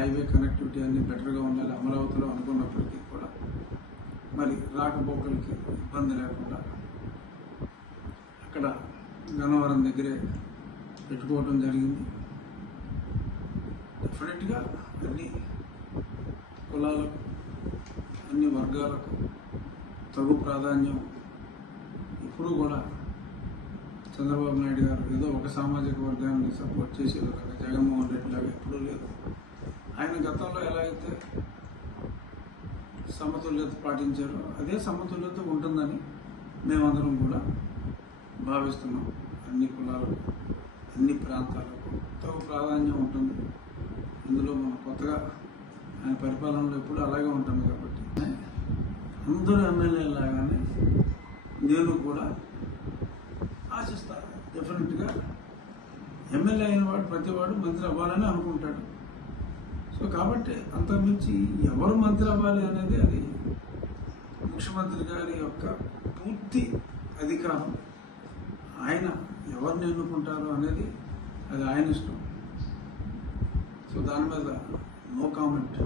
Highway connectivity అన్ని బెటర్గా ఉండాలి అమరావతిలో అనుకున్నప్పటికీ కూడా మరి రాకపోకలకి ఇబ్బంది లేకుండా అక్కడ గన్నవరం దగ్గరే పెట్టుకోవడం జరిగింది. డెఫినెట్గా అన్ని కులాలకు అన్ని వర్గాలకు తగు ప్రాధాన్యం ఇప్పుడు కూడా చంద్రబాబు నాయుడు గారు ఏదో ఒక సామాజిక వర్గాన్ని సపోర్ట్ చేసే విధంగా జగన్మోహన్ రెడ్డి లాగా ఎప్పుడూ లేదు. ఆయన గతంలో ఎలా అయితే సమతుల్యత పాటించారో అదే సమతుల్యత ఉంటుందని మేమందరం కూడా భావిస్తున్నాం. అన్ని కులాలకు అన్ని ప్రాంతాలకు తగు ప్రాధాన్యం ఉంటుంది. ఇందులో మనం కొత్తగా ఆయన పరిపాలనలో ఎప్పుడు అలాగే ఉంటుంది కాబట్టి అందరూ ఎమ్మెల్యే లాగానే నేను కూడా ఆశిస్తాను. డెఫినెట్గా ఎమ్మెల్యే అయిన వాడు ప్రతివాడు మంత్రి అవ్వాలని అనుకుంటాడు. సో కాబట్టి అంతకుమించి ఎవరు మంత్రి అవ్వాలి అనేది అది ముఖ్యమంత్రి గారి యొక్క పూర్తి అధికారం. ఆయన ఎవరిని ఎన్నుకుంటారు అనేది అది ఆయన ఇష్టం. సో దాని మీద నో కామెంట్.